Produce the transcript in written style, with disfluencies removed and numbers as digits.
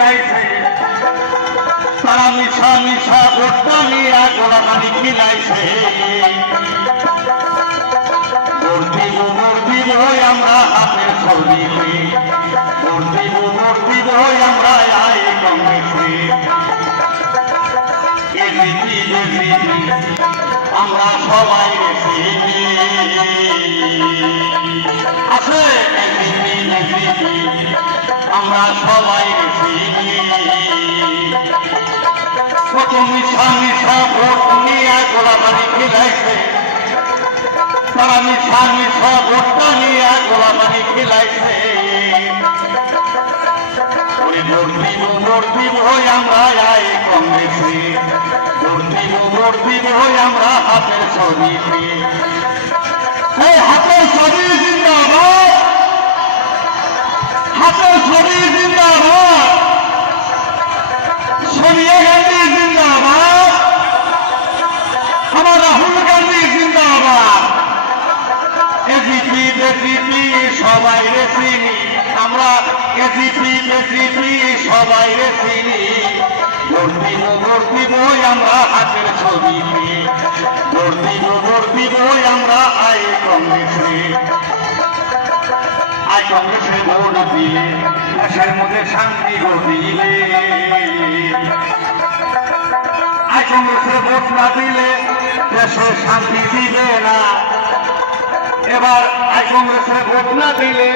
খিলাইছে তারা মিশা মিশা ভোটটা নিয়ে গোলাপানি খিলাইছে ভোট দিব আমরা হাতের ছবি ভোট দিব আমরা আই কংগ্রেসে আমরা সবাই আছে আমরা সবাই কত মিশা মিশা ভোট নিয়ে গোলাবাড়ি খিলাইছে তারা মিশা মিশা ভোটটা নিয়ে গোলাবাড়ি খিলাইছে ভোট দিব আমরা আই কংগ্রেসে ভোট দিব আমরা হাতের ছবি হাতের ছবি জিন্দাবাদ হাতের ছবি জিন্দাবাদ সোনিয়া গান্ধী জিন্দাবাদ আমার রাহুল গান্ধী জিন্দাবাদ এজিপি বেজিপি সবাই রে চিনি আমরা এজিপি বেজিপি সবাই রে চিনি ভোট দিব আমরা হাতের ছবি ভোট দিব আমরা আই কংগ্রেসে ভোট দিলে দেশের মধ্যে শান্তি দিলে আই কংগ্রেসে ভোট না দিলে দেশে শান্তি দিবে না এবার আই কংগ্রেসে ভোট না দিলে